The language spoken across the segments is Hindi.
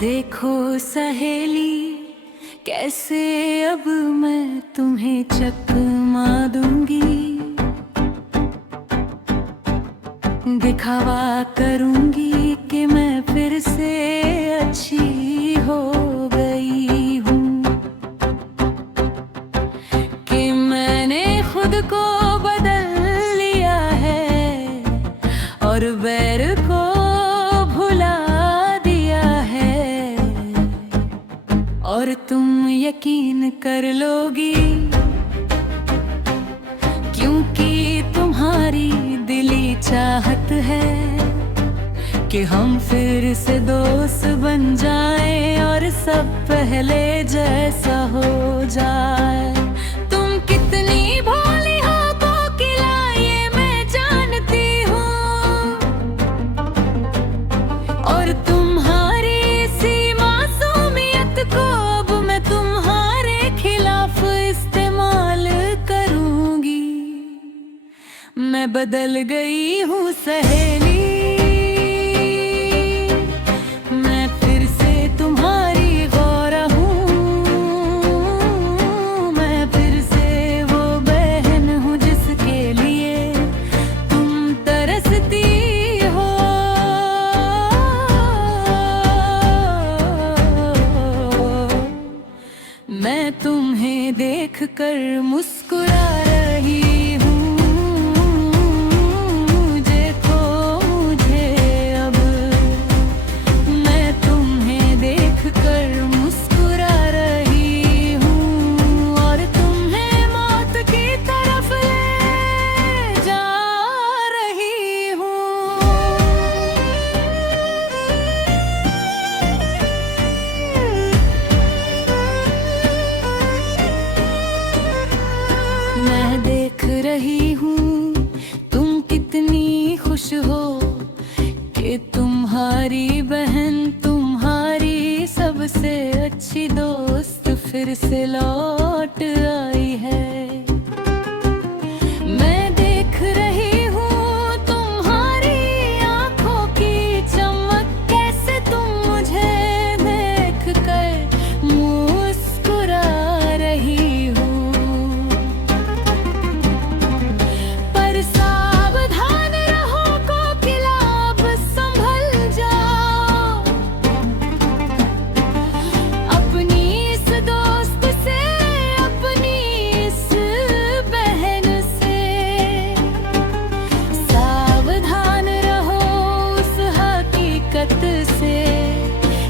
देखो सहेली, कैसे अब मैं तुम्हें चकमा दूंगी, दिखावा करूंगी कि मैं फिर से अच्छी हो गई हूँ, कि मैंने खुद को बदल लिया है और बैर को भुला दिया है। और तुम यकीन कर लोगी, क्योंकि तुम्हारी दिली चाहत है कि हम फिर से दोस्त बन जाएं और सब पहले जैसा हो जाए। तुम कितनी भोली हो कोकिला, ये मैं जानती हूँ, और तुम्हारी इसी मासूमियत को अब मैं तुम्हारे खिलाफ इस्तेमाल करूंगी। मैं बदल गई हूँ सहेली, मैं फिर से तुम्हारी गौरा हूँ, मैं फिर से वो बहन हूँ जिसके लिए तुम तरसती हो। मैं तुम्हें देखकर मुस्कुरा रही हूँ, मैं देख रही हूँ तुम कितनी खुश हो कि तुम्हारी बहन, तुम्हारी सबसे अच्छी दोस्त फिर से लौट आई है। मैं देख रही हूँ तुम्हारी आंखों की चमक, कैसे तुम मुझे देख कर मुस्कुरा रही हो।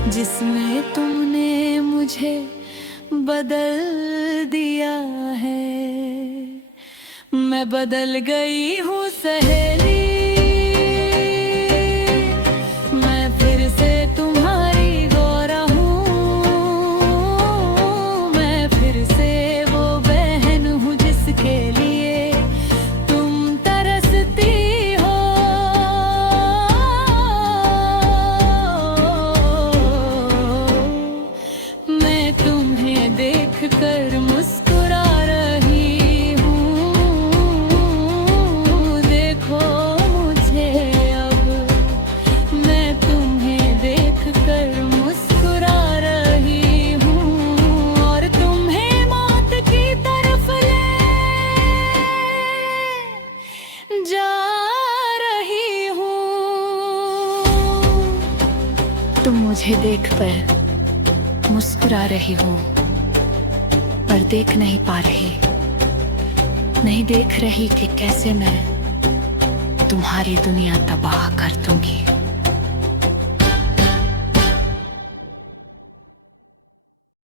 जिसमें तुमने मुझे बदल दिया है। मैं बदल गई हूँ सहेली, मैं फिर से तुम्हारी गौरा हूँ, मैं फिर से वो बहन हूँ जिसके लिए तुम तरसती हो। मैं तुम्हें देखकर मुस्कुरा रही हूँ, देखो मुझे अब। मैं तुम्हें देखकर मुस्कुरा रही हूँ और तुम्हें मौत की तरफ ले जा रही हूँ। तुम मुझे देखकर मुस्कुरा रही हो, पर देख नहीं पा रही, नहीं देख रही कि कैसे मैं तुम्हारी दुनिया तबाह कर दूंगी।